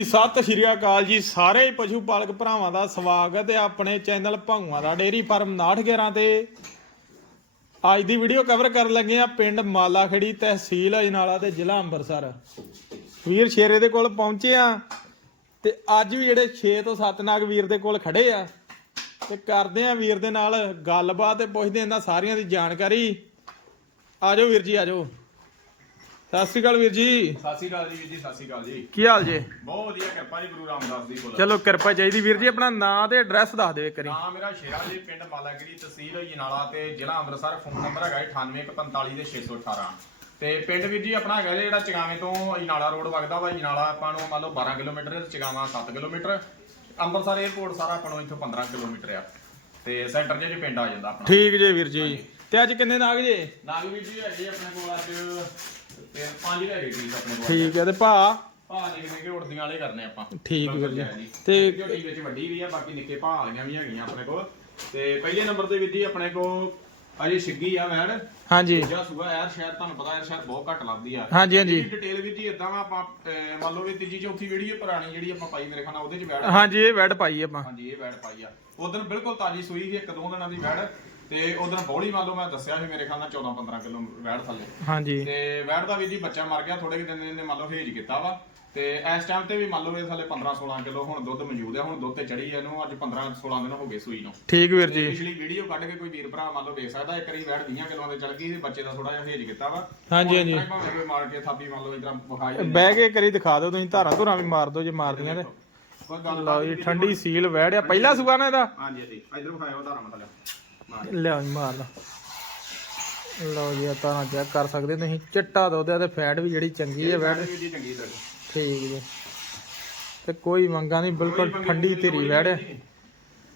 ਸਤਿ ਸ਼੍ਰੀ ਅਕਾਲ ਜੀ। ਸਾਰੇ ਪਸ਼ੂ ਪਾਲਕ ਭਰਾਵਾਂ ਦਾ ਸਵਾਗਤ ਹੈ ਆਪਣੇ ਚੈਨਲ ਭੰਗੂਆਂ ਦਾ ਡੇਰੀ ਫਾਰਮ 911 ਤੇ। ਅੱਜ ਦੀ ਵੀਡੀਓ ਕਵਰ ਕਰਨ ਲੱਗੇ ਆ ਪਿੰਡ ਮਾਲਾਖੜੀ ਤਹਿਸੀਲ ਅਜਨਾਲਾ ਤੇ ਜ਼ਿਲ੍ਹਾ ਅੰਮ੍ਰਿਤਸਰ। ਵੀਰ ਸ਼ੇਰੇ ਦੇ ਕੋਲ ਪਹੁੰਚੇ ਆ ਤੇ ਅੱਜ ਵੀ ਜਿਹੜੇ 6 ਤੋਂ 7 ਨਾਗ ਵੀਰ ਦੇ ਕੋਲ ਖੜੇ ਆ। ਤੇ ਕਰਦੇ ਆ ਵੀਰ ਦੇ ਨਾਲ ਗੱਲਬਾਤ ਤੇ ਪੁੱਛਦੇ ਇਹਨਾਂ ਸਾਰੀਆਂ ਦੀ ਜਾਣਕਾਰੀ। ਆਜੋ ਵੀਰ ਜੀ ਆਜੋ ਸਤਿ ਸ਼੍ਰੀ ਅਕਾਲ ਵੀਰ ਜੀ। ਸਤਿ ਸ਼੍ਰੀ ਅਕਾਲ ਜੀ ਵੀਰ ਜੀ ਸਤਿ ਸ਼੍ਰੀ ਅਕਾਲ ਜੀ। ਕੀ ਹਾਲ ਜੇ? ਬਹੁਤ ਵਧੀਆ ਕਿਰਪਾ ਜੀ ਗੁਰੂ ਰਾਮਦਾਸ ਦੀ ਕੋਲ ਚਲੋ ਕਿਰਪਾ ਚਾਹੀਦੀ ਵੀਰ ਜੀ ਆਪਣਾ ਨਾਂ ਤੇ ਐਡਰੈਸ ਦੱਸ ਦਿਓ ਇੱਕ ਵਾਰੀ। ਨਾਮ ਮੇਰਾ ਸ਼ੇਰਾ ਜੀ ਪਿੰਡ ਮਾਲਾਗਿਰੀ ਤਹਿਸੀਲ ਜਨਾਲਾ ਤੇ ਜ਼ਿਲ੍ਹਾ ਅੰਮ੍ਰਿਤਸਰ ਫੋਨ ਨੰਬਰ ਹੈਗਾ 9845 ਦੇ 618 ਤੇ ਪਿੰਡ ਵੀਰ ਜੀ ਆਪਣਾ ਹੈਗਾ ਜੀ ਜਿਹੜਾ ਚਗਾਵੇਂ ਤੋਂ ਜਨਾਲਾ ਰੋਡ ਵਗਦਾ ਵਾ ਜਨਾਲਾ ਆਪਾਂ ਨੂੰ ਮੰਨ ਲਓ 12 ਕਿਲੋਮੀਟਰ ਤੇ ਚਗਾਵਾਂ 7 ਕਿਲੋਮੀਟਰ। ਅੰਮ੍ਰਿਤਸਰ 에ਅਰਪੋਰਟ ਸਾਰਾ ਆਪਾਂ ਨੂੰ ਇੱਥੋਂ 15 ਕਿਲੋਮੀਟਰ ਆ। ਤੇ ਸੈਂਟਰ ਜੇ ਪਿੰਡ ਆ ਜਾਂਦਾ ਆਪਣਾ। ਠੀਕ ਜੇ ਵੀਰ ਜੀ। ਤੇ ਅੱਜ ਕਿੰਨੇ ਨਾਗ ਜੇ? ਨਾਗ ਵੀਰ ਜੀ ਹੈਗੇ ਆਪਣੇ ਕੋਲ ਅੱਜ ਪੰਜ ਆਪਣੇ ਕੋਲ। ਠੀਕ ਹੈ ਤੇ ਭਾ? ਭਾਅ ਨਿੱਕੇ ਨਿੱਕੇ ਉੜਦੀਆਂ ਵਾਲੇ ਕਰਨੇ ਆਪਾਂ। ਠੀਕ ਵੀਰ ਜੀ। ਤੇ ਝੋਟੀ ਵਿੱਚ ਵੱਡੀ ਵੀ ਆ ਬਾਕੀ ਨਿੱਕੇ ਭਾਅ ਵਾਲੀਆਂ ਵੀ ਹੈਗੀਆਂ ਆਪਣੇ ਕੋਲ। ਤੇ ਪਹਿਲੇ ਨੰਬਰ ਤੇ ਵਿੱਦੀ ਆਪਣੇ ਕੋਲ ਅਜੇ ਛਿੱਗੀ ਆ ਵੈੜ ਹਾਂਜੀ। ਦੂਜਾ ਸੂਆ ਯਾਰ ਸ਼ਾਇਦ ਤੁਹਾਨੂੰ ਪਤਾ ਯਾਰ ਸ਼ਾਇਦ ਬਹੁਤ ਘੱਟ ਲੱਭਦੀ ਆ। ਹਾਂਜੀ ਹਾਂਜੀ। ਡਿਟੇਲ ਵੀ ਜੀ ਇਦਾਂ ਵਾ ਆਪਾਂ ਮੰਨ ਲਓ ਵੀ ਤੀਜੀ ਚੌਥੀ ਵੀਡੀਓ ਪੁਰਾਣੀ ਜਿਹੜੀ ਆਪਾਂ ਪਾਈ ਮੇਰੇ ਨਾਲ ਉਹਦੇ ਚ ਵੈੜ ਹਾਂਜੀ ਇਹ ਵੈਡ ਪਾਈ ਆਪਾਂ। ਹਾਂਜੀ ਇਹ ਵੈੜ ਪਾਈ ਆ। ਉਦੋਂ ਬਿਲਕੁਲ ਤਾਜੀ ਸੂਈ ਸੀ ਇੱਕ ਦੋ ਦਿਨਾਂ ਦੀ ਵੈੜ ਤੇ ਉਦੋਂ ਬੌਲੀ ਮੰਨ ਲਓ ਮੈਂ ਦੱਸਿਆ ਸੀ ਮੇਰੇ ਖਿਆਲ ਨਾਲ 14 15 ਕਿਲੋ ਵੈੜ ਥੱਲੇ। ਹਾਂਜੀ। ਤੇ ਵੈੜ ਦਾ ਵੀ ਜੀ ਬੱਚਾ ਮਰ ਗਿਆ ਥੋੜੇ ਕਿ ਦਿਨ ਇਹਨੇ ਮੰਨ ਲਓ ਹੇਜ ਕੀਤਾ ਵਾ। ਤੇ ਇਸ ਟਾਈਮ ਤੇ ਵੀ ਮੰਨ ਲਓ ਇਹ ਥੱਲੇ 15 16 ਕਿਲੋ ਹੁਣ ਦੁੱਧ ਮੌਜੂਦ ਹੈ ਹੁਣ ਦੁੱਧ ਤੇ ਚੜੀ ਇਹਨੂੰ ਅੱਜ 15 16 ਦਿਨ ਹੋ ਗਏ ਸੂਈ ਨੂੰ। ਠੀਕ ਵੀਰ ਜੀ। ਪਿਛਲੀ ਵੀਡੀਓ ਕੱਢ ਕੇ ਕੋਈ ਵੀਰ ਭਰਾ ਮੰਨ ਲਓ ਵੇਖ ਸਕਦਾ ਇੱਕ ਵਾਰੀ ਵੈੜ 20 ਕਿਲੋਆਂ ਤੇ ਚੜ ਗਈ ਸੀ ਬੱਚੇ ਦਾ ਥੋੜਾ ਜਿਹਾ ਹੇਜ ਕੀਤਾ ਵਾ। ਹਾਂਜੀ, ਹਾਂਜੀ। ਭਾਵੇਂ ਕੋਈ ਮਾਰ ਕੇ ਥਾਪੀ ਮੰਨ ਲਓ ਇਦਾਂ ਵਿਖਾਈ ਬਹਿ ਕੇ ਕਰੀ ਦਿਖਾ ਦਿਓ ਤੁਸੀਂ ਧਾਰਾਂ ਧੁਰਾਂ ਵੀ ਮਾਰ ਦਿਓ ਜੇ ਮਾਰਦੀਆਂ ਤੇ। ਕੋਈ ਗੱਲ ਲਓ ਜੀ ਠੰਡੀ ਸੀਲ ਵੈੜ ਆ ਪਹਿਲਾ ਸੁਗਾ ਨਾ ਇਹਦਾ। ਹਾਂਜੀ ਹਾਂਜੀ। ਇਧਰ ਵਿਖਾਇਓ ਧਾਰਾ ਮਤਲਬ ਲਿਆਓ ਜੀ ਮਾਰ ਲਾ ਲਓ ਜੀ ਇਹ ਧਾਰਾਂ ਚੈੱਕ ਕਰ ਸਕਦੇ। ਤੁਸੀਂ ਚਿੱਟਾ ਦੁੱਧ ਆ ਤੇ ਫੈਟ ਵੀ ਜਿਹੜੀ ਚੰਗੀ ਹੈ ਵੈੜ ਵੀ ਜੀ ਚੰਗੀ ਲੱਗ ਠੀਕ ਜੀ। ਤੇ ਕੋਈ ਮੰਗਾ ਨਹੀਂ ਬਿਲਕੁਲ ਠੰਡੀ ਧੀਰੀ ਵੈੜ ਹੈ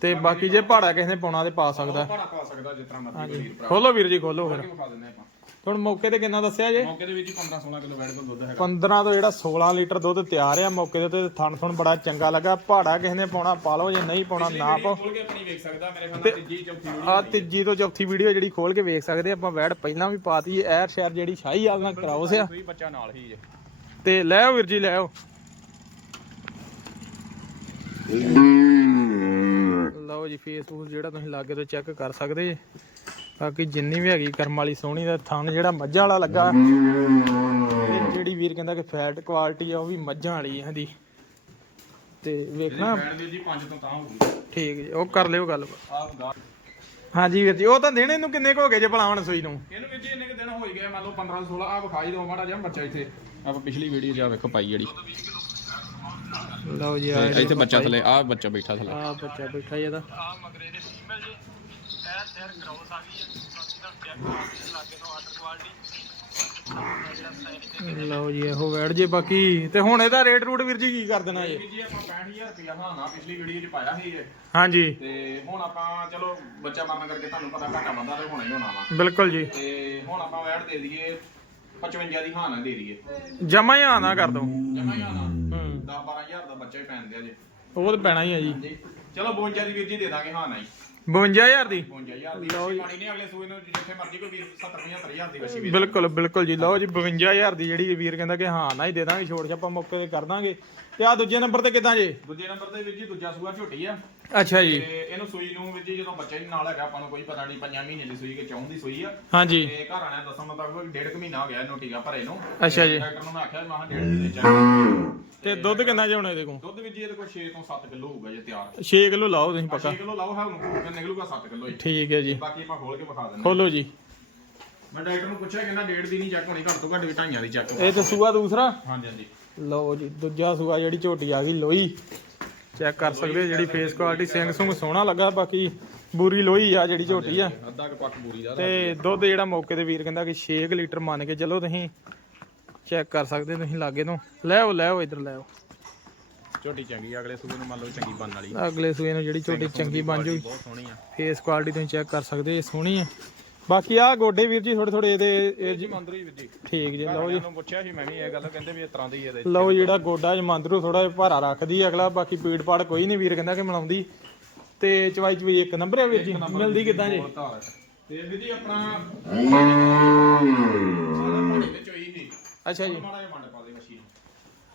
ਤੇ ਬਾਕੀ ਜੇ ਪਹਾੜਾ ਕਿਸੇ ਨੇ ਪਾਉਣਾ ਤੇ ਪਾ ਸਕਦਾ। ਭਾੜਾ ਪਾ ਸਕਦਾ ਜਿਸ ਤਰ੍ਹਾਂ ਮਰਜ਼ੀ ਕੋਈ ਵੀਰ ਭਰਾ। ਖੋਲੋ ਵੀਰ ਜੀ ਖੋਲੋ ਫਿਰ। ਵਿਖਾ ਦਿੰਦੇ ਆਪਾਂ। ਹੁਣ ਮੌਕੇ ਤੇ ਕਿੰਨਾ ਦੱਸਿਆ ਜੇ? ਮੌਕੇ ਦੇ ਵਿੱਚ ਹੀ 15 16 ਕਿਲੋ ਵੈੜ ਕੋਲ ਦੁੱਧ ਹੈਗਾ। 15 ਤੋਂ ਜਿਹੜਾ 16 ਲੀਟਰ ਦੁੱਧ ਤਿਆਰ ਆ ਮੌਕੇ ਦੇ ਤੇ ਥਣ ਥਣ ਬੜਾ ਚੰਗਾ ਲੱਗਾ। ਪਹਾੜਾ ਕਿਸੇ ਨੇ ਪਾਉਣਾ ਪਾ ਲਓ ਜੇ ਨਹੀਂ ਪਾਉਣਾ ਨਾ ਪਾਓ। ਖੋਲ ਕੇ ਆਪਣੀ ਵੇਖ ਸਕਦਾ ਮੇਰੇ ਖਿਆਲ ਨਾਲ ਤੀਜੀ ਚੌਥੀ ਵੀਡੀਓ ਆ ਤੀਜੀ ਤੋਂ ਚੌਥੀ ਵੀਡੀਓ ਜਿਹੜੀ ਖੋਲ ਕੇ ਵੇਖ ਸਕਦੇ ਆਪਾਂ ਵੈੜ ਪਹਿਲਾਂ ਵੀ ਪਾਤੀ ਐਰ ਸ਼ਹਿਰ ਜਿਹੜੀ ਸ਼ਾਹੀ ਵਾਲ ਨਾਲ ਕਰਾਉਸ ਆ ਕੋਈ ਬੱਚਾ ਨਾਲ ਹੀ ਜੇ ਤੇ ਲੈ ਆਓ ਵੀਰ ਜੀ ਲੈ ਆਓ। ਲਓ ਜੀ ਫੇਸਬੁੱਕ ਜਿਹੜਾ ਤੁਸੀਂ ਲਾਗੇ ਤੋਂ ਚੈੱਕ ਕਰ ਸਕਦੇ ਜੇ। ਬਾਕੀ ਜਿੰਨੀ ਵੀ ਹੈਗੀ ਕਰਮ ਵਾਲੀ ਸੋਹਣੀ ਦਾ ਥਣ ਜਿਹੜਾ ਮੱਝਾਂ ਵਾਲਾ ਲੱਗਾ ਜਿਹੜੀ ਵੀਰ ਕਹਿੰਦਾ ਕਿ ਫੈਟ ਕੁਆਲਿਟੀ ਆ ਉਹ ਵੀ ਮੱਝਾਂ ਵਾਲੀ ਹੈ ਇਹਦੀ। ਤੇ ਵੇਖਣਾ ਵੈੜ ਦੀ ਜੀ 5 ਤੋਂ ਹੋਊਗੀ ਠੀਕ ਜੀ ਉਹ ਕਰ ਲਿਓ ਗੱਲ। ਹਾਂਜੀ ਵੀਰ ਜੀ ਉਹ ਤਾਂ ਦੇਣੇ ਨੂੰ ਕਿੰਨੇ ਕੁ ਹੋ ਗਏ ਜੇ ਭਲਾਵਣ ਸੂਈ ਨੂੰ? ਇਹਨੂੰ ਵੀ ਜੀ ਇੰਨੇ ਕੁ ਦਿਨ ਹੋ ਗਏ ਮੰਨ ਲਓ 15 16 ਆ ਵਿਖਾਈ ਦਿਓ ਮਾੜਾ ਜਿਹਾ ਬੱਚਾ ਇੱਥੇ। ਆਪਾਂ ਪਿਛਲੀ ਵੀਡੀਓ ਆ ਵੇਖੋ ਪਾਈ ਜਿਹੜੀ। ਲਓ ਜੀ ਆ ਇੱਥੇ ਬੱਚਾ ਥੱਲੇ ਆ ਬੱਚਾ ਬੈਠਾ ਥੱਲੇ। ਆ ਬੱਚਾ ਬੈਠਾ ਜੀ ਲਓ ਜੀ ਇਹੋ ਵੈੜ ਜੇ ਬਾਕੀ। ਤੇ ਹੁਣ ਇਹਦਾ ਰੇਟ ਰੂਟ ਵੀਰ ਜੀ ਕੀ ਕਰ ਦੇਣਾ ਜੀ? ਜੀ ਆਪਾਂ 65000 ਰੁਪਇਆ ਹਾਂ ਨਾ ਪਿਛਲੀ ਵੀਡੀਓ 'ਚ ਪਾਇਆ ਸੀ ਇਹ। ਹਾਂਜੀ। ਤੇ ਹੁਣ ਆਪਾਂ ਚਲੋ ਬੱਚਾ ਮਰਨ ਕਰਕੇ ਤੁਹਾਨੂੰ ਪਤਾ ਘਾਟਾ ਬੰਦਾ ਤੇ ਹੋਣਾ ਹੀ ਹੋਣਾ ਵਾ। ਬਿਲਕੁਲ ਜੀ। ਤੇ ਹੁਣ ਆਪਾਂ ਵੈਟ ਦੇ ਦਈਏ 55 ਦੀ ਹਾਂ ਨਾ ਦੇ ਦਈਏ। ਜਮਾ ਹੀ ਆਣਾ ਕਰ ਦੋ। ਜਮਾ ਹੀ ਹਾਂ ਨਾ। ਹੂੰ 10 12000 ਦਾ ਬੱਚਾ ਹੀ ਪੈਣ ਦਿਆ ਜੇ। ਉਹ ਤਾਂ ਪੈਣਾ ਹੀ ਆ ਜੀ। ਚਲੋ 52 ਦੀ ਵੀਰ ਜੀ ਦੇ ਦਾਂਗੇ ਹਾਂ ਨਾ ਹੀ 52000 ਦੀ? 55000 ਦੀ। ਬੱਚੀ ਪਾਣੀ ਨੇ ਅਗਲੇ ਸੂਏ ਨੂੰ ਜਿੱਥੇ ਮਰਜ਼ੀ ਕੋਈ ਵੀਰ 70 75000 ਦੀ ਬੱਚੀ ਵੇਚ ਬਿਲਕੁਲ ਬਿਲਕੁਲ ਜੀ। ਲਓ ਜੀ 52000 ਦੀ ਜਿਹੜੀ ਵੀਰ ਕਹਿੰਦਾ ਕਿ ਹਾਂ ਨਾ ਹੀ ਦੇ ਦਾਂਗੇ ਛੋੜ ਛਾਪਾ ਮੌਕੇ ਤੇ ਕਰ ਦਾਂਗੇ। ਤੇ ਆ ਦੂਜੇ ਨੰਬਰ ਤੇ ਕਿਦਾਂ ਜੇ? ਦੂਜੇ ਨੰਬਰ ਤੇ ਵੀਰ ਜੀ ਦੂਜਾ ਸੂਆ ਝੋਟੀ ਆ। ਅੱਛਾ ਜੀ। ਤੇ ਇਹਨੂੰ ਸੂਈ ਨੂੰ ਜੀ ਜਦੋਂ ਬੱਚਾ ਹੀ ਨਾਲ ਹੈਗਾ ਆਪਾਂ ਨੂੰ ਕੋਈ ਪਤਾ ਨਹੀਂ ਪੰਜਾਂ ਮਹੀਨੇ ਦੀ ਸੂਈ ਕਿ ਚੌਂ ਦੀ ਸੂਈ ਆ। ਹਾਂਜੀ। ਤੇ ਘਰ ਆਣਿਆ ਦੱਸਣ ਮੁਤਾਬਕ ਡੇਢ ਕੁ ਮਹੀਨਾ ਹੋ ਗਿਆ ਇਹਨੂੰ ਟੀਕਾ ਭਰੇ ਨੂੰ। ਅੱਛਾ ਜੀ। ਡਾਕਟਰ ਨੂੰ ਮੈਂ ਆਖਿਆ ਮੈਂ ਕਿਹਾ ਡੇਢ ਮਹੀਨੇ ਚ ਤੇ ਦੁੱਧ ਕਿੰਨਾ ਜੇ ਹੋਣਾ ਇਹਦੇ ਕੋਲ? ਦੁੱਧ ਵੀ ਜੀ ਇਹਦੇ ਕੋਲ 6 ਤੋਂ 7 ਕਿਲੋ ਹੋਊਗਾ ਜੇ ਤਿਆਰ। 6 ਕਿਲੋ ਲਾਓ ਤੁਸੀਂ ਪੱਕਾ। 6 ਕਿਲੋ ਲਾਓ ਹੈ ਕੇ ਨਿਕਲੂਗਾ 7 ਕਿਲੋ ਹੀ। ਠੀਕ ਹੈ ਜੀ। ਬਾਕੀ ਆਪਾਂ ਖੋਲ ਕੇ ਵਿਖਾ ਦਿੰਦੇ ਖੋਲੋ ਜੀ। ਮੈਂ ਡਾਕਟਰ ਨੂੰ ਪੁੱਛਿਆ ਕਹਿੰਦਾ ਡੇਢ ਦੀ ਨਹੀਂ ਚੈੱਕ ਹੋਣੀ ਘੱਟ ਤੋਂ ਘੱਟ ਵੀ ਢਾਈਆਂ ਦੀ ਚੈੱਕ। ਇਹ ਤੇ ਸੂਆ ਦੂਸਰਾ? ਹਾਂਜੀ ਹਾਂਜੀ। ਲਓ ਜੀ ਦੂਜਾ ਸੂਆ ਜਿਹੜੀ ਝੋਟੀ ਆ ਗਈ ਲੋਈ। ਚੈੱਕ ਕਰ ਸਕਦੇ ਹੋ ਜਿਹੜੀ ਫੇਸ ਕੁਆਲਿਟੀ ਸਿੰਘ ਸੁੰਗ ਸੋਹਣਾ ਲੱਗਾ ਬਾਕੀ ਬੂਰੀ ਲੋਈ ਆ ਜਿਹੜੀ ਝੋਟੀ ਆ। ਅੱਧਾ ਕੁ ਪੱਕ ਬੂਰੀ ਦਾ ਤੇ ਦੁੱਧ ਜਿਹੜਾ ਮੌਕੇ ਤੇ ਵੀਰ ਕਹਿੰਦਾ ਕਿ 6 ਲੀਟਰ ਮੰਨ ਕੇ ਚੱਲੋ ਤੁਸੀਂ ਚੈੱਕ ਕਰ ਸਕਦੇ ਹੋ ਤੁਸੀਂ ਲਾਗੇ ਤੋਂ। ਲੈ ਆਓ ਲੈ ਆਓ ਇੱਧਰ ਲੈ ਆਓ ਝੋਟੀ ਚੰਗੀ ਅਗਲੇ ਸੂਬੇ ਨੂੰ ਮੰਨ ਲਓ ਚੰਗੀ ਬਣਨ ਵਾਲੀ। ਅਗਲੇ ਸੂਏ ਨੂੰ ਜਿਹੜੀ ਝੋਟੀ ਚੰਗੀ ਬਣ ਜੂਗੀ ਬਹੁਤ ਸੋਹਣੀ ਆ। ਫੇਸ ਕੁਆਲਿਟੀ ਤੁਸੀਂ ਚੈੱਕ ਕਰ ਸਕਦੇ ਹੋ ਇਹ ਸੋਹਣੀ ਆ। ਬਾਕੀ ਆ ਗੋਡੇ ਵੀਰ ਜੀ ਥੋੜੇ ਥੋੜੇ ਇਹਦੇ ਇਹ ਜੀ ਮੰਦਰ ਵੀਰ ਜੀ। ਠੀਕ ਜੀ ਲਓ ਜੀ। ਉਹਨੂੰ ਪੁੱਛਿਆ ਸੀ ਮੈਂ ਵੀ ਇਹ ਗੱਲ ਕਹਿੰਦੇ ਵੀ ਇਸ ਤਰ੍ਹਾਂ ਦੀ ਇਹਦੇ ਲਓ ਜਿਹੜਾ ਗੋਡਾ ਜਮਾਂਦਰੂ ਥੋੜਾ ਜਿਹਾ ਭਾਰਾ ਰੱਖਦੀ ਹੈ ਅਗਲਾ ਬਾਕੀ ਪੀੜ ਪਾੜ ਕੋਈ ਨਹੀਂ ਵੀਰ ਕਹਿੰਦਾ ਕਿ ਮਲਾਉਂਦੀ ਤੇ ਚਵਾਈ ਚਵਾਈ ਇੱਕ ਨੰਬਰ ਹੈ ਵੀਰ ਜੀ ਮਿਲਦੀ ਕਿਦਾਂ ਜੀ? ਤੇ ਵੀਰ ਜੀ ਆਪਣਾ ਅੱਛਾ ਜੀ ਮਾੜਾ ਜਿਹਾ ਮੰਡ ਪਾ ਦੇ ਮਸ਼ੀਨ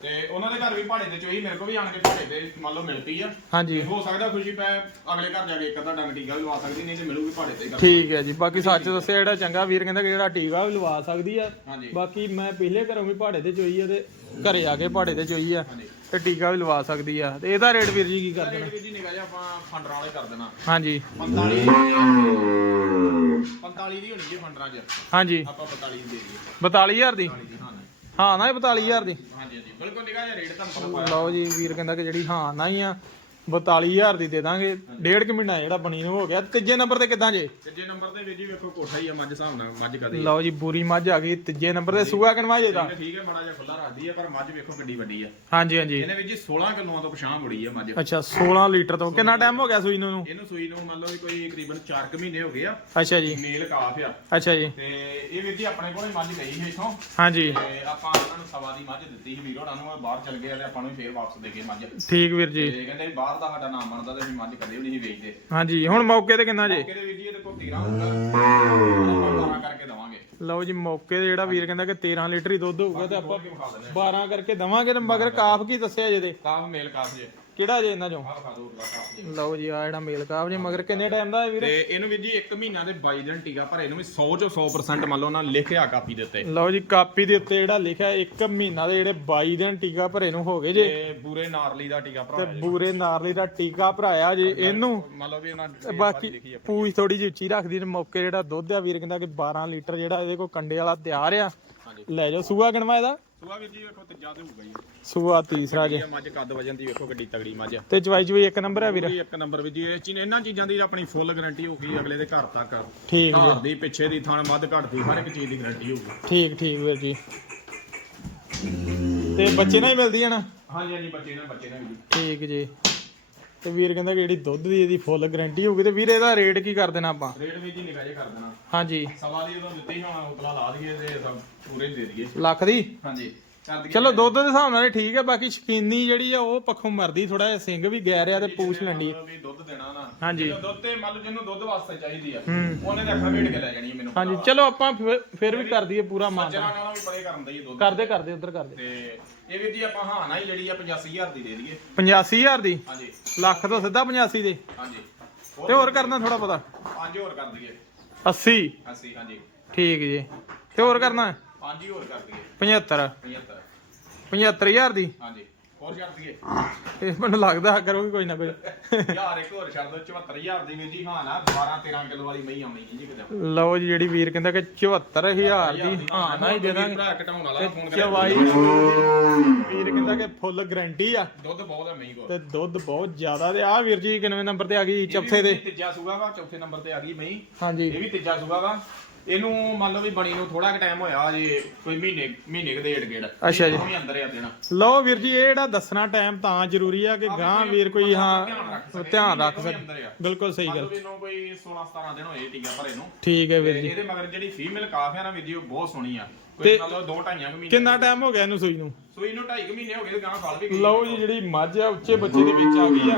ਤੇ ਉਹਨਾਂ ਦੇ ਘਰ ਵੀ ਪਹਾੜੇ ਤੇ ਚੋਈ ਮੇਰੇ ਕੋਲ ਵੀ ਆਣ ਕੇ ਪਹਾੜੇ ਤੇ ਮੰਨ ਲਓ ਮਿਲ ਪਈ ਆ। ਹਾਂਜੀ। ਹੋ ਸਕਦਾ ਖੁਸ਼ੀ ਪੈ ਅਗਲੇ ਘਰ ਜਾ ਕੇ ਇੱਕ ਅੱਧਾ ਡੰਗ ਟੀਕਾ ਵੀ ਲਵਾ ਸਕਦੀ ਨਹੀਂ ਤੇ ਮਿਲੂਗੀ ਪਹਾੜੇ ਤੇ ਹੀ। ਠੀਕ ਹੈ ਜੀ ਬਾਕੀ ਸੱਚ ਦੱਸਿਆ ਜਿਹੜਾ ਚੰਗਾ ਵੀਰ ਕਹਿੰਦਾ ਕਿ ਜਿਹੜਾ ਟੀਕਾ ਵੀ ਲਵਾ ਸਕਦੀ ਆ। ਹਾਂਜੀ। ਬਾਕੀ ਮੈਂ ਪਿਛਲੇ ਘਰੋਂ ਵੀ ਪਹਾੜੇ ਤੇ ਚੋਈ ਆ ਤੇ ਘਰੇ ਆ ਕੇ ਪਹਾੜੇ ਤੇ ਚੋਈ ਆ ਹਾਂਜੀ। ਤੇ ਟੀਕਾ ਵੀ ਲਵਾ ਸਕਦੀ ਆ। ਤੇ ਇਹਦਾ ਰੇਟ ਵੀਰ ਜੀ ਕੀ ਕਰ ਦੇਣਾ? ਰੇਟ ਜੀ ਨਿਕਾ ਜਾ ਆਪਾਂ ਫੰਡਰਾਂ ਵਾਲੇ ਕਰ ਦੇਣਾ। ਹਾਂਜੀ। 45 45 ਦੀ ਹੋਣੀ ਜੀ ਫੰਡਰਾਂ 'ਚ। ਹਾਂਜੀ। ਆਪਾਂ 45 ਦੀ ਦੇ ਦਈਏ। 42000 ਦੀ? 45 ਦੀ। ਹਾਂ ਨਾ ਇਹ 42000 ਦੀ। ਹਾਂਜੀ ਹਾਂਜੀ ਬਿਲਕੁਲ ਨਿਕਾ ਜਾ ਰੇਟ ਤੁਹਾਨੂੰ ਪਤਾ ਲਓ ਜੀ ਵੀਰ ਕਹਿੰਦਾ ਕਿ ਜਿਹੜੀ ਹਾਂ ਨਾ ਹੀ ਆ। 42000 ਦੀ ਦੇ ਦਾਂਗੇ। ਡੇਢ ਕੁ ਮਹੀਨਾ ਜਿਹੜਾ ਬਣੀ ਨੂੰ ਹੋ ਗਿਆ। ਤੀਜੇ ਨੰਬਰ ਤੇ ਕਿੱਦਾਂ ਜੇ? ਤੀਜੇ ਨੰਬਰ ਤੇ ਵੀ ਜੀ ਵੇਖੋ ਕੋਠਾ ਹੀ ਆ ਮੱਝ ਹਿਸਾਬ ਨਾਲ ਮੱਝ ਕਦੇ। ਲਓ ਜੀ ਬੂਰੀ ਮੱਝ ਆ ਗਈ। ਤੀਜੇ ਨੰਬਰ ਤੇ ਸੂਆ ਕਿਨਵਾ ਜੇ ਦਾ? ਠੀਕ ਹੈ ਮਾੜਾ ਜਿਹਾ ਖੁੱਲਾ ਰੱਖਦੀ ਆ ਪਰ ਮੱਝ ਵੇਖੋ ਕਿੱਡੀ ਵੱਡੀ ਆ। ਹਾਂਜੀ ਹਾਂਜੀ। ਇਹਨੇ ਵਿੱਚ ਜੀ 16 ਕਿਲੋਆਂ ਤੋਂ ਪਛਾਣ ਮੁੜੀ ਆ ਮੱਝ। ਅੱਛਾ 16 ਲੀਟਰ ਤੋਂ। ਕਿੰਨਾ ਟਾਈਮ ਹੋ ਗਿਆ ਸੂਈ ਨੂੰ? ਇਹਨੂੰ? ਸੂਈ ਨੂੰ ਮੰਨ ਲਓ ਵੀ ਕੋਈ ਤਕਰੀਬਨ 4 ਕੁ ਮਹੀਨੇ ਹੋ ਗਏ ਆ। ਅੱਛਾ ਜੀ। ਮੇਲ ਕਾਫ ਆ। ਅੱਛਾ ਜੀ। ਤੇ ਇਹ ਵੀਰ ਜੀ ਆਪਣੇ ਕੋਲ ਮੱਝ ਗਈ ਸੀ ਇਥੋਂ। ਹਾਂਜੀ। ਤੇ ਆਪਾਂ ਉਹਨਾਂ ਨੂੰ ਸਵਾ ਦੀ ਮੱਝ ਦਿੱਤੀ ਸੀ। ਵੀਰ ਹੋਣਾ ਨੂੰ ਬਾਹਰ ਚਲ ਗਏ ਤੇ ਆਪਾਂ ਨੂੰ ਫੇਰ ਵਾਪਸ ਦੇ ਗਏ ਮੱਝ। ਠੀਕ ਵੀਰ ਜੀ। ਕਹਿੰਦੇ ਵੀ ਬਾਹਰ ਦਾ ਸਾਡਾ ਨਾਮ ਬਣਦਾ ਤੇ ਅਸੀਂ ਮੱਝ ਕਦੇ ਵੀ ਨਹੀਂ ਵੇਚਦੇ। ਹਾਂਜੀ ਹੁਣ ਮੌਕੇ ਤੇ ਕਿੰਨਾ ਜੇ? ਕਿਹਦੇ ਵੀਰ ਜੀ ਇਹਦੇ ਕੋਲ 13 ਹੁੰਦਾ। ਆਪਾਂ 12 ਕਰਕੇ ਦਵਾਂਗੇ। ਲਓ ਜੀ ਮੌਕੇ ਤੇ ਜਿਹੜਾ ਵੀਰ ਕਹਿੰਦਾ ਕਿ 13 ਲੀਟਰ ਹੀ ਦੁੱਧ ਹੋਊਗਾ ਤੇ ਆਪਾਂ ਕੀ ਵਿਖਾ ਦਿੰਦੇ ਆ। 12 ਕਰਕੇ ਦਵਾਂਗੇ ਤੇ ਮਗਰ ਕਾਫ ਕੀ ਦੱਸਿਆ ਜੇ ਦੇ ਕਾਫ ਮੇਲ ਕਾਫ ਜੇ। ਕਿਹੜਾ ਜੇ ਇਹਨਾਂ ਚੋਂ? ਲਓ ਜੀ ਆ ਜਿਹੜਾ ਮੇਲ ਕਾਫ ਜੇ ਮਗਰ ਕਿੰਨੇ ਟਾਈਮ ਦਾ ਹੈ ਵੀਰ? ਤੇ ਇਹਨੂੰ ਵੀ ਜੀ 1 ਮਹੀਨਾ ਦੇ 22 ਦਿਨ ਟੀਕਾ ਭਰੇ ਨੂੰ ਵੀ 100 ਚੋਂ 100% ਮੰਨ ਲਓ ਉਹਨਾਂ ਲਿਖਿਆ ਕਾਪੀ ਦੇ ਉੱਤੇ। ਲਓ ਜੀ ਕਾਪੀ ਦੇ ਉੱਤੇ ਜਿਹੜਾ ਲਿਖਿਆ 1 ਮਹੀਨਾ ਦੇ ਜਿਹੜੇ 22 ਦਿਨ ਟੀਕਾ ਭਰੇ ਨੂੰ ਹੋ ਗਏ ਜੇ। ਤੇ ਬੂਰੇ ਨਾਰਲੀ ਦਾ ਟੀਕਾ ਤੇ ਭਰਾਇਆ ਜੀ। ਬੂਰੇ ਨਾਰਲੀ ਦਾ ਟੀਕਾ ਭਰਾਇਆ ਜੇ ਇਹਨੂੰ। ਮੰਨ ਲਓ ਵੀ ਉਹਨਾਂ ਤੇ ਬਾਕੀ ਪੂਛ ਥੋੜੀ ਜਿਹੀ ਉੱਚੀ ਰੱਖਦੀ ਤੇ ਮੌਕੇ ਜਿਹੜਾ ਦੁੱਧ ਆ ਵੀਰ ਕਹਿੰਦਾ ਕਿ 12 ਲੀਟਰ ਜਿਹੜਾ ਇਹਦੇ ਕੋਲ ਕੰਡੇ ਵਾਲਾ ਤਿਆਰ ਆ। ਲੈ ਜਾਓ ਸੂਆ ਗਣਵਾ ਇਹਦਾ? ਸੁਆ ਵੀਰ ਜੀ ਵੇਖੋ ਤੀਜਾ ਤੇ ਹੋਊਗਾ ਜੀ ਸੂਆ ਤੀਸਰਾ ਜੇ। ਇਹ ਮੱਝ ਕੱਦ ਵਜਨ ਦੀ ਵੇਖੋ ਗੱਡੀ ਤਗੜੀ ਮੱਝ ਤੇ ਚਵਾਈ ਚਵਾਈ ਇੱਕ ਨੰਬਰ ਆ ਵੀਰ? ਇੱਕ ਨੰਬਰ ਵੀ ਜੀ ਇਹ ਚੀਜ਼ ਇਹਨਾਂ ਚੀਜ਼ਾਂ ਦੀ ਆਪਣੀ ਫੁੱਲ ਗਾਰੰਟੀ ਹੋਊਗੀ ਅਗਲੇ ਦੇ ਘਰ ਤੱਕ। ਠੀਕ ਘਰ ਦੀ ਪਿੱਛੇ ਦੀ ਥਣ ਵੱਧ ਘੱਟ ਦੀ ਹਰ ਇੱਕ ਚੀਜ਼ ਦੀ ਗਾਰੰਟੀ ਹੋਊਗੀ ਠੀਕ ਠੀਕ ਵੀਰ ਜੀ। ਤੇ ਬੱਚੇ ਨਾਲ ਹੀ ਮਿਲਦੀ ਹੈ ਨਾ? ਹਾਂਜੀ ਹਾਂਜੀ ਬੱਚੇ ਨੇ ਬੱਚੇ ਨੇ ਵੀ ਠੀਕ ਜੀ। ਤੇ ਵੀਰ ਕਹਿੰਦਾ ਕਿ ਜਿਹੜੀ ਦੁੱਧ ਦੀ ਇਹਦੀ ਫੁੱਲ ਗਾਰੰਟੀ ਹੋਊਗੀ ਤੇ ਵੀਰ ਇਹਦਾ ਰੇਟ ਕੀ ਕਰ ਦੇਣਾ ਆਪਾਂ? ਰੇਟ ਵੀ ਜੀ ਜੇ ਕਰ ਦੇਣਾ। ਹਾਂਜੀ। ਸਵਾ ਦੀ ਉਦੋਂ ਦਿੱਤੀ ਹੁਣ ਉਤਲਾ ਲਾ ਦਈਏ ਤੇ ਸਭ ਪੂਰੇ ਦੇ ਦਈਏ। ਲੱਖ ਦੀ? ਹਾਂਜੀ। ਚਲੋ ਦੁੱਧ ਦੇ ਹਿਸਾਬ ਨਾਲ ਠੀਕ ਹੈ ਬਾਕੀ ਸ਼ਕੀਨੀ ਜਿਹੜੀ ਆ ਉਹ ਪੱਖੋਂ ਮਰਦੀ ਥੋੜਾ ਜਿਹਾ ਸਿੰਘ ਵੀ ਗੈਰ ਆ ਤੇ ਪੂਛ ਲੰਡੀ। ਵੀ ਦੁੱਧ ਦੇਣਾ ਨਾ ਹਾਂਜੀ। ਜਦੋਂ ਦੁੱਧ ਤੇ ਮੰਨ ਲਓ ਜਿਹਨੂੰ ਦੁੱਧ ਵਾਸਤੇ ਚਾਹੀਦੀ ਆ ਉਹਨੇ ਤਾਂ ਅੱਖਾਂ ਵੇੜ ਕੇ ਲੈ ਜਾਣੀ ਆ ਮੈਨੂੰ ਹਾਂਜੀ ਚਲੋ ਆਪਾਂ ਫਿਰ- ਫਿਰ ਵੀ ਕਰ ਦਈਏ ਪੂਰਾ ਮਾਨ। ਜਰਾ ਨਾਲ ਵੀ ਪਰੇ ਕਰਨ ਦਾ ਹੀ ਦੁੱਧ। ਕਰਦੇ ਕਰਦੇ ਉਧਰ ਕਰਦੇ। ਤੇ ਇਹ ਵੀ ਜੀ ਆਪਾਂ ਹਾਂ ਨਾ ਹੀ ਜਿਹੜੀ ਆ 85000 ਦੀ ਦੇ ਦਈਏ। 85000 ਦੀ? ਹਾਂਜੀ। ਲੱਖ ਤੋਂ ਸਿੱਧਾ 85 ਦੇ? ਹਾਂਜੀ। ਤੇ ਹੋਰ ਕਰਨਾ ਥੋੜਾ ਪਤਾ ਪੰਜ ਹੋਰ ਕਰ ਦਈਏ। 80 ਅਸੀਂ ਹਾਂਜੀ। ਠੀਕ ਜੀ। ਤੇ ਹੋਰ ਕਰਨਾ? ਪੰਜ ਹੀ ਹੋਰ ਕਰ ਦਈਏ। 75 75 75000 ਦੀ? ਹਾਂਜੀ ਹੋਰ ਛੱਡ ਦਈਏ। ਇਹ ਮੈਨੂੰ ਲੱਗਦਾ ਕਰੋਗੇ ਕੋਈ ਨਾ ਕੋਈ। ਯਾਰ ਇੱਕ ਹੋਰ ਛੱਡ ਦੋ 74000 ਦੀ ਵੀ ਜੀ ਹਾਂ ਨਾ 12 13 ਕਿਲੋ ਵਾਲੀ ਮਈ ਆਉਣੀ ਜੀ ਕਿਤੇ। ਲਓ ਜੀ ਜਿਹੜੀ ਵੀਰ ਕਹਿੰਦਾ ਕਿ 74000 ਦੀ। ਹਾਂ ਨਾ ਹੀ ਦੇ ਦਾਂਗੇ ਭਰਾ ਘਟਾਉਣ ਵਾਲਾ ਫੋਨ ਕਰਿਆ। ਚਵਾਈ। ਵੀਰ ਕਹਿੰਦਾ ਕਿ ਫੁੱਲ ਗਾਰੰਟੀ ਆ। ਦੁੱਧ ਬਹੁਤ ਹੈ ਮਈ ਕੋਲ। ਤੇ ਦੁੱਧ ਬਹੁਤ ਜ਼ਿਆਦਾ ਤੇ ਆ ਵੀਰ ਜੀ ਕਿੰਨਵੇਂ ਨੰਬਰ ਤੇ ਆ ਗਈ ਚੌਥੇ ਵੀ ਤੀਜਾ ਸੂਗਾ ਵਾ ਚੌਥੇ ਨੰਬਰ ਤੇ ਆ ਗਈ ਮਈ ਹਾਂਜੀ। ਇਹ ਵੀ ਤੀਜਾ ਸੂਗਾ ਵਾ। ਇਹਨੂੰ ਮੰਨ ਲਓ ਵੀ ਬਣੀ ਨੂੰ ਥੋੜਾ ਕੁ ਟਾਈਮ ਹੋਇਆ ਜੇ ਕੋਈ ਮਹੀਨੇ ਮਹੀਨੇ ਕੁ ਦੇ ਏੜ ਗੇੜ ਅੱਛਾ ਜੀ। ਉਹ ਵੀ ਅੰਦਰ ਆ ਦੇਣਾ। ਲਓ ਵੀਰ ਜੀ ਇਹ ਜਿਹੜਾ ਦੱਸਣਾ ਟਾਈਮ ਤਾਂ ਜ਼ਰੂਰੀ ਆ ਕਿ ਗਾਂ ਵੀਰ ਕੋਈ ਹਾਂ ਧਿਆਨ ਰੱਖ ਸਕੇ ਬਿਲਕੁਲ ਸਹੀ ਮੰਨ ਗੱਲ। ਲਓ ਵੀ ਇਹਨੂੰ ਕੋਈ 16 17 ਦਿਨ ਹੋਏ ਟੀਕਾ ਭਰੇ ਨੂੰ। ਠੀਕ ਹੈ ਵੀਰ ਜੀ। ਇਹਦੇ ਮਗਰ ਜਿਹੜੀ ਫੀਮੇਲ ਕਾਫ ਹੈ ਨਾ ਵੀਰ ਜੀ ਉਹ ਬਹੁਤ ਸੋਹਣੀ ਆ। ਤੇ ਲਓ 2 2.5 ਮਹੀਨੇ ਕਿੰਨਾ ਟਾਈਮ ਹੋ ਗਿਆ ਇਹਨੂੰ ਸੂਈ ਨੂੰ? ਸੂਈ ਨੂੰ 2.5 ਮਹੀਨੇ ਹੋ ਗਏ ਤੇ ਗਾਂ ਫਲ ਵੀ ਗਈ ਲਓ ਜੀ ਜਿਹੜੀ ਮੱਝ ਆ ਉੱਚੇ ਬੱਚੇ ਦੇ ਵਿੱਚ ਆ ਗਈ ਆ।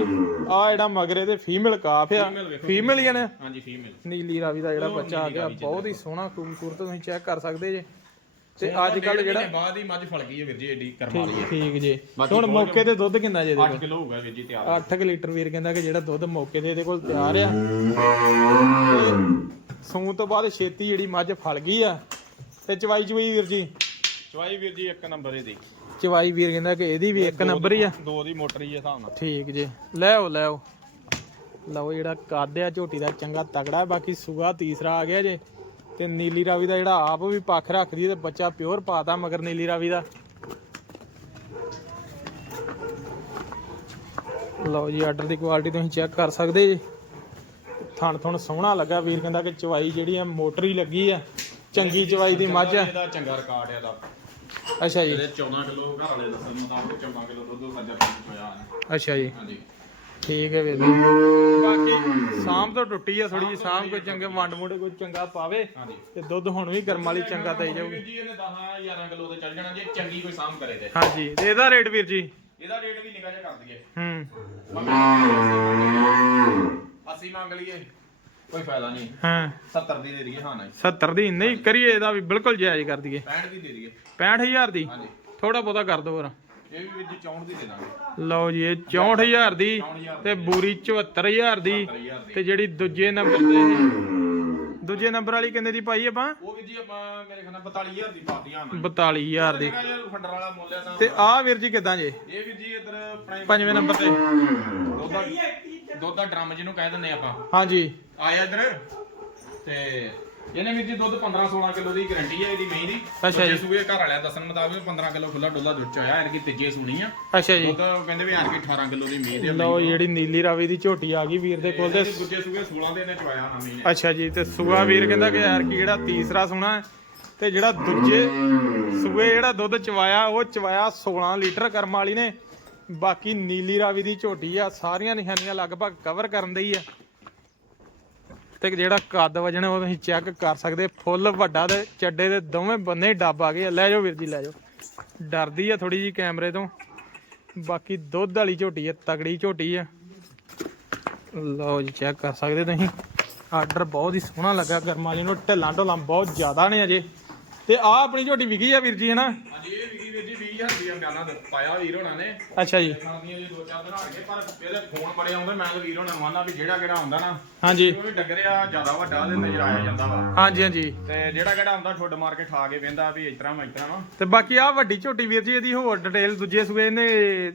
ਆ ਜਿਹੜਾ ਮਗਰੇ ਤੇ ਫੀਮੇਲ ਕਾਫ ਆ। ਫੀਮੇਲ ਹੀ ਆ ਨਾ? ਹਾਂਜੀ ਫੀਮੇਲ ਨੀਲੀ ਰਾਵੀ ਦਾ ਜਿਹੜਾ ਬੱਚਾ ਆ ਗਿਆ ਬਹੁਤ ਹੀ ਸੋਹਣਾ ਖੂਬਸੂਰਤ ਤੁਸੀਂ ਚੈੱਕ ਕਰ ਸਕਦੇ ਜੇ। ਤੇ ਅੱਜ ਕੱਲ ਜਿਹੜਾ ਬਾਅਦ ਹੀ ਮੱਝ ਫਲ ਗਈ ਹੈ ਵੀਰ ਜੀ ਏਡੀ ਕਰਮ ਵਾਲੀ ਹੈ। ਠੀਕ ਜੇ। ਹੁਣ ਮੌਕੇ ਤੇ ਦੁੱਧ ਕਿੰਨਾ ਜੇ 8 ਕਿਲੋ ਹੋਊਗਾ ਵੀਰ ਜੀ ਤਿਆਰ 8 ਲੀਟਰ ਵੀਰ ਕਹਿੰਦਾ ਕਿ ਜਿਹੜਾ ਦੁੱਧ ਮੌਕੇ ਤੇ ਇਹਦੇ ਕੋਲ ਤਿਆਰ ਆ। ਸੂਣ ਤੋਂ ਬਾਅਦ ਛੇਤੀ ਜਿਹੜੀ ਮੱਝ ਫਲ ਗਈ ਆ ਤੇ ਚਵਾਈ ਚਵਾਈ ਵੀਰ ਜੀ? ਚਵਾਈ ਵੀਰ ਜੀ ਇੱਕ ਨੰਬਰ ਇਹਦੀ। ਚਵਾਈ ਵੀਰ ਕਹਿੰਦਾ ਕਿ ਇਹਦੀ ਵੀ ਇੱਕ ਨੰਬਰ ਹੀ ਆ। ਦੋ ਦੀ ਮੋਟਰ ਹੀ ਹੈ ਹਿਸਾਬ ਨਾਲ। ਠੀਕ ਜੀ। ਲੈ ਆਓ ਲੈ ਆਓ ਲਓ ਜਿਹੜਾ ਕੱਦ ਆ ਝੋਟੀ ਦਾ ਚੰਗਾ ਤਗੜਾ ਹੈ ਬਾਕੀ ਸੂਆ ਤੀਸਰਾ ਆ ਗਿਆ ਜੇ। ਤੇ ਨੀਲੀ ਰਾਵੀ ਦਾ ਜਿਹੜਾ ਆਪ ਵੀ ਪੱਖ ਰੱਖਦੀ ਤੇ ਬੱਚਾ ਪਿਓਰ ਪਾਤਾ ਮਗਰ ਨੀਲੀ ਰਾਵੀ ਦਾ। ਲਓ ਜੀ ਆਰਡਰ ਦੀ ਕੁਆਲਿਟੀ ਤੁਸੀਂ ਚੈੱਕ ਕਰ ਸਕਦੇ ਜੀ। ਥਣ ਥਣ ਸੋਹਣਾ ਲੱਗਾ। ਵੀਰ ਕਹਿੰਦਾ ਕਿ ਚਵਾਈ ਜਿਹੜੀ ਆ ਮੋਟਰ ਹੀ ਲੱਗੀ ਆ। ਚੰਗੀ ਚਵਾਈ ਦੀ ਮੱਝ ਆ। ਇਹਦਾ ਚੰਗਾ ਰਿਕਾਰਡ ਹੈ ਇਹਦਾ। ਅੱਛਾ ਜੀ। ਇਹਦੇ 14 ਕਿਲੋ ਘਰ ਵਾਲੇ ਦੱਸਣ ਮੁਤਾਬਕ 14 ਕਿਲੋ ਦੁੱਧ ਸੱਜਾ ਪੀ ਹੋਇਆ ਹੈ ਅੱਛਾ ਜੀ। ਹਾਂਜੀ। ਠੀਕ ਹੈ ਵੀਰ ਜੀ। ਬਾਕੀ ਸਾਂਭ ਤੋਂ ਟੁੱਟੀ ਆ ਥੋੜੀ ਜਿਹੀ ਸਾਂਭ ਕੋਈ ਚੰਗੇ ਵੰਡ ਮੁੰਡੇ ਕੋਈ ਚੰਗਾ ਪਾਵੇ ਤੇ ਦੁੱਧ ਹੁਣ ਵੀ ਗਰਮ ਵਾਲੀ ਚੰਗਾ ਦੇਈ ਜਾਊਗੀ। ਵੀਰ ਜੀ ਇਹਨੇ 10 11 ਕਿਲੋ ਤੇ ਚੱਲ ਜਾਣਾ ਜੇ ਚੰਗੀ ਕੋਈ ਸਾਂਭ ਕਰੇ ਤੇ। ਹਾਂਜੀ। ਤੇ ਇਹਦਾ ਰੇਟ ਵੀਰ ਜੀ? ਇਹਦਾ ਰੇਟ ਵੀ ਨਿਕਾ ਜਿਹਾ ਕਰ ਦਈਏ। ਹੂੰ। ਅਸੀਂ ਮੰਗ ਲਈਏ। ਕੋਈ ਫਾਇਦਾ ਨਹੀਂ। ਹਾਂ। 70 ਦੀ ਦੇ ਦਈਏ ਹਾਂ ਨਾ 70 ਦੀ ਨਹੀਂ ਕਰੀਏ ਇਹਦਾ ਵੀ ਬਿਲਕੁਲ ਜਾਇਜ਼ ਕਰ ਦਈਏ। 65 ਦੀ ਦੇ ਦਈਏ। 65000 ਦੀ? ਹਾਂਜੀ। ਥੋੜਾ ਬਹੁਤਾ ਕਰ ਦੋ ਹੋਰ। ਇਹ ਵੀ ਜੀ 64 ਦੀ ਦੇ ਦਾਂਗੇ। ਲਓ ਜੀ ਇਹ 64000 ਦੀ 64,000 ਤੇ ਬੂਰੀ 74000 ਦੀ 74000 ਦੀ। ਤੇ ਜਿਹੜੀ ਦੂਜੇ ਨੰਬਰ ਤੇ ਦੂਜੇ ਨੰਬਰ ਵਾਲੀ ਕਿੰਨੇ ਦੀ ਪਾਈ ਆਪਾਂ? ਉਹ ਵੀ ਜੀ ਆਪਾਂ ਮੇਰੇ ਖਿਆਲ ਨਾਲ 42000 ਦੀ ਪਾਤੀਆਂ ਮੈਂ 42000 ਦੀ। ਫੰਡਰ ਵਾਲਾ ਮੁੱਲ ਹੈ ਤਾਂ। ਤੇ ਆਹ ਵੀਰ ਜੀ ਕਿਦਾਂ ਜੇ? ਇਹ ਵੀ ਜੀ ਇਧਰ ਆਪਣੇ ਪੰਜਵੇਂ ਨੰਬਰ ਤੇ। ਦੁੱਧ ਦਾ ਦੁੱਧ ਦਾ ਡਰਮ ਜਿਹਨੂੰ ਕਹਿ ਦਿੰਦੇ ਆਪਾਂ। ਹਾਂਜੀ। ਆਇਆ ਇਧਰ। ਤੇ ਇਹਨੇ ਵੀ ਜੀ ਦੁੱਧ 15 16 ਕਿਲੋ ਦੀ ਗਾਰੰਟੀ ਹੈ ਇਹਦੀ ਮਹੀਂ ਦੀ ਅੱਛਾ ਜੀ। ਸੂਏ ਘਰ ਵਾਲਿਆਂ ਦੱਸਣ ਮੁਤਾਬਕ 15 ਕਿਲੋ ਖੁੱਲਾ ਡੁੱਲਾ ਦੁੱਧ ਚ ਆਇਆ ਇਹਦੀ ਤੀਜੇ ਸੂਣੀ ਆ। ਅੱਛਾ ਜੀ। ਦੁੱਧ ਕਹਿੰਦੇ ਵੀ ਆਣ ਕੇ 18 ਕਿਲੋ ਦੀ ਮਹੀਂ ਦੇ ਲਓ ਜਿਹੜੀ ਨੀਲੀ ਰਾਵੀ ਦੀ ਝੋਟੀ ਆ ਗਈ ਵੀਰ ਦੇ ਕੋਲ ਤੇ ਦੂਜੇ ਸੂਏ 16 ਦੇ ਇਹਨੇ ਚਵਾਇਆ ਨਵੀਂ ਨੇ ਅੱਛਾ ਜੀ ਤੇ ਸੂਆ ਵੀਰ ਕਹਿੰਦਾ ਕਿ ਯਾਰ ਕੀ ਜਿਹੜਾ ਤੀਸਰਾ ਸੁਣਾ ਤੇ ਜਿਹੜਾ ਦੂਜੇ ਸੂਏ ਜਿਹੜਾ ਦੁੱਧ ਚਵਾਇਆ ਉਹ ਚਵਾਇਆ 16 ਲੀਟਰ ਕਰਮ ਵਾਲੀ ਨੇ। ਬਾਕੀ ਨੀਲੀ ਰਾਵੀ ਦੀ ਝੋਟੀ ਆ ਸਾਰੀਆਂ ਨਿਸ਼ਾਨੀਆਂ ਲਗਭਗ ਕਵਰ ਕਰਨ ਦੀ ਆ। ਤੇ ਜਿਹੜਾ ਕੱਦ ਵਜਣ ਉਹ ਤੁਸੀਂ ਚੈੱਕ ਕਰ ਸਕਦੇ, ਫੁੱਲ ਵੱਡਾ ਤੇ ਚੱਡੇ ਦੇ ਦੋਵੇਂ ਬੰਨੇ ਹੀ ਡੱਬ ਆ ਗਏ ਆ। ਲੈ ਜਾਓ ਵੀਰ ਜੀ, ਲੈ ਜਾਓ। ਡਰਦੀ ਆ ਥੋੜੀ ਜੀ ਕੈਮਰੇ ਤੋਂ। ਬਾਕੀ ਦੁੱਧ ਵਾਲੀ ਝੋਟੀ ਆ ਤਗੜੀ ਝੋਟੀ ਆ। ਲਓ ਜੀ ਚੈੱਕ ਕਰ ਸਕਦੇ ਤੁਸੀਂ। ਆਰਡਰ ਬਹੁਤ ਹੀ ਸੋਹਣਾ ਲੱਗਾ ਗਰਮਾ ਜੀ ਨੂੰ। ਢਿੱਲਾਂ ਢੋਲਾਂ ਬਹੁਤ ਜ਼ਿਆਦਾ ਨੇ ਅਜੇ। ਤੇ ਆ ਆਪਣੀ ਝੋਟੀ ਵਿਕੀ ਆ ਵੀਰ ਜੀ, ਹਨਾ? ਹਾਂਜੀ 20000 ਰੁਪਏ ਬਿਆਨਾ ਪਾਇਆ ਵੀਰ ਹੋਣਾ ਨੇ। ਅੱਛਾ ਜੀ। ਖਾਣੀਆਂ ਜੀ ਦੋ ਚਾਰ ਦਿਨ ਹਟ ਗਏ ਪਰ ਇਹਦੇ ਫੋਨ ਬੜੇ ਆਉਂਦੇ ਮੈਂ ਤਾਂ ਵੀਰ ਹੋਣਾ ਨੂੰ ਆਨਾ ਵੀ ਜਿਹੜਾ ਕਿਹੜਾ ਹੁੰਦਾ ਨਾ ਹਾਂਜੀ। ਉਹ ਵੀ ਡੱਗਰਿਆ ਜ਼ਿਆਦਾ ਵੱਡਾ ਦੇ ਨਜ਼ਰ ਆਇਆ ਜਾਂਦਾ ਵਾ। ਹਾਂਜੀ ਹਾਂਜੀ। ਤੇ ਜਿਹੜਾ ਕਿਹੜਾ ਹੁੰਦਾ ਠੁੱਡ ਮਾਰ ਕੇ ਠਾ ਕੇ ਵੇਂਦਾ ਵੀ ਇਸ ਤਰ੍ਹਾਂ ਮੈਂ ਇਸ ਤਰ੍ਹਾਂ ਵਾ। ਤੇ ਬਾਕੀ ਆ ਵੱਡੀ ਝੋਟੀ ਵੀਰ ਜੀ ਇਹਦੀ ਹੋਰ ਡਿਟੇਲ ਦੂਜੇ ਸੂਏ ਨੇ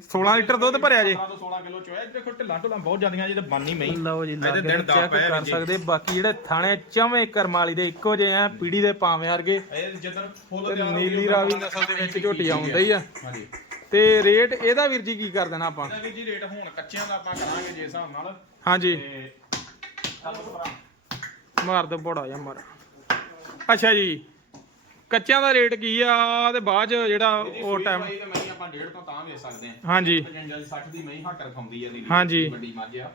16 ਲੀਟਰ ਦੁੱਧ ਭਰਿਆ ਜੇ। 15 ਤੋਂ 16 ਕਿਲੋ ਚੋਇਆ ਦੇਖੋ ਢਿੱਲਾਂ ਢੁੱਲਾਂ ਬਹੁਤ ਜ਼ਿਆਦੀਆਂ ਜਿਹਦੇ ਬਾਨੀ ਮਈ ਲਓ ਜੀ ਇਹਦੇ ਦਿਨ ਦਾ ਚੈੱਕ ਕਰ ਜੀ। ਸਕਦੇ। ਬਾਕੀ ਜਿਹੜੇ ਥਾਣੇ ਚਵੇਂ ਕਰਮਾਲੀ ਦੇ ਇੱਕੋ ਜਿਹੇ ਆ ਪੀੜੀ ਦੇ ਪਾਵੇਂ ਵਰਗੇ। ਇਹ ਜਦੋਂ ਫੁੱਲ ਤੇ ਨੀਲੀ ਰਾਵੀ ਨਸਲ ਦੇ ਵਿੱਚ ਝੋਟੀ ਆਉਂਦੀ ਆ। ਹਾਂਜੀ। ਤੇ ਰੇਟ ਇਹਦਾ ਵੀਰ ਜੀ ਕੀ ਕਰ ਦੇਣਾ ਆਪਾਂ? ਇਹਦਾ ਵੀ ਜੀ ਰੇਟ ਹੁਣ ਕੱਚਿਆਂ ਦਾ ਆਪਾਂ ਕਰਾਂਗੇ ਜੇ ਹਿਸਾਬ ਨਾਲ। ਹਾਂਜੀ। ਤੇ ਮਾਰ ਦੋ ਬੜਾ ਜਾਂ ਮਾਰ। ਅੱਛਾ ਜੀ। ਕੱਚਿਆਂ ਦਾ ਰੇਟ ਕੀ ਆ? ਤੇ ਬਾਅਦ ਚ ਜਿਹੜਾ ਉਹ ਟਾਈਮ ਤੇ ਮੈਂ ਆਪਾਂ ਡੇਢ ਤੋਂ ਤਾਂ ਵੇਚ ਸਕਦੇ ਆ ਹਾਂਜੀ। 55 60 ਦੀ ਮਹੀਂ ਹੱਟ ਰਖਾਉਂਦੀ ਆ ਨੀਲੀ ਹਾਂਜੀ। ਵੱਡੀ ਮੱਝ ਆ।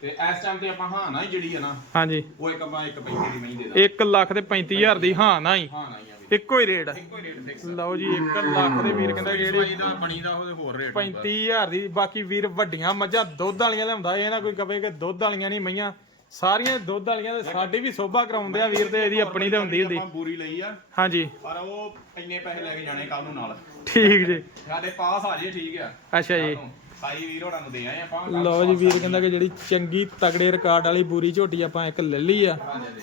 ਤੇ ਇਸ ਟਾਈਮ ਤੇ ਆਪਾਂ ਹਾਂ ਨਾ ਹੀ ਜਿਹੜੀ ਆ ਨਾ ਹਾਂਜੀ। ਉਹ ਇੱਕ ਆਪਾਂ ਇੱਕ 35 ਦੀ ਮਹੀਂ ਦੇ ਦਾਂ 1 ਲੱਖ ਤੇ 35000 ਦੀ ਹਾਂ ਨਾ ਹੀ। ਹਾਂ ਨਾ ਹੀ ਆ। ਇੱਕੋ ਹੀ ਰੇਟ ਇੱਕੋ ਹੀ ਰੇਟ ਫਿਕਸ ਲਓ ਜੀ 1 ਲੱਖ ਦੇ ਵੀਰ ਕਹਿੰਦਾ ਜਿਹੜੇ ਜਿਹੜੀ ਦਾ ਬਣੀ ਦਾ ਉਹਦੇ ਹੋਰ ਰੇਟ 35000 ਦੀ ਬਾਕੀ ਵੀਰ ਵੱਡੀਆਂ ਮੱਝਾਂ ਦੁੱਧ ਵਾਲੀਆਂ ਲਿਆਉਂਦਾ ਇਹ ਨਾ ਕੋਈ ਕਵੇ ਕਿ ਦੁੱਧ ਵਾਲੀਆਂ ਨਹੀਂ ਮਈਆਂ। ਸਾਰੀਆਂ ਦੁੱਧ ਵਾਲੀਆਂ ਤੇ ਸਾਡੀ ਵੀ ਸੋਭਾ ਕਰਾਉਂਦੇ ਆ ਵੀਰ ਤੇ ਇਹਦੀ ਆਪਣੀ ਤੇ ਹੁੰਦੀ ਹੁੰਦੀ। ਆਪਾਂ ਬੂਰੀ ਲਈ ਆ ਹਾਂਜੀ। ਪਰ ਉਹ ਇੰਨੇ ਪੈਸੇ ਲੈ ਕੇ ਜਾਣੇ ਕੱਲ ਨੂੰ ਨਾਲ। ਠੀਕ ਜੀ। ਸਾਡੇ ਪਾਸ ਆ ਜੇ ਠੀਕ ਆ। ਅੱਛਾ ਜੀ। ਸਾਈ ਵੀਰ ਹੋਣਾ ਨੂੰ ਦੇ ਆਏ ਆਪਾਂ ਲਓ ਜੀ ਵੀਰ ਕਹਿੰਦਾ ਕਿ ਜਿਹੜੀ ਚੰਗੀ ਤਗੜੇ ਰਿਕਾਰਡ ਵਾਲੀ ਬੂਰੀ ਝੋਟੀ ਆਪਾਂ ਇੱਕ ਲੈ ਲਈ ਆ।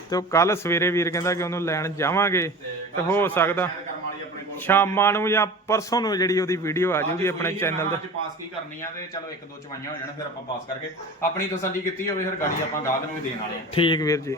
ਤੇ ਉਹ ਕੱਲ ਸਵੇਰੇ ਵੀਰ ਕਹਿੰਦਾ ਕਿ ਉਹਨੂੰ ਲੈਣ ਜਾਵਾਂਗੇ। ਤੇ ਹੋ ਸਕਦਾ ਸ਼ਾਮਾਂ ਨੂੰ ਜਾਂ ਪਰਸੋਂ ਨੂੰ ਜਿਹੜੀ ਉਹਦੀ ਵੀਡੀਓ ਆ ਜਾਊਗੀ ਆਪਣੇ ਚੈਨਲ ਤੇ। ਅੱਜ ਪਾਸ ਕੀ ਕਰਨੀ ਆ ਤੇ ਚਲੋ ਇੱਕ ਦੋ ਚਵਾਈਆਂ ਹੋ ਜਾਣ ਫਿਰ ਆਪਾਂ ਪਾਸ ਕਰਕੇ ਆਪਣੀ ਤਸੱਲੀ ਕੀਤੀ ਹੋਵੇ ਫਿਰ ਗਾੜੀ ਆਪਾਂ ਗਾਹਕ ਨੂੰ ਵੀ ਦੇਣ ਵਾਲੇ ਆ। ਠੀਕ ਵੀਰ ਜੀ।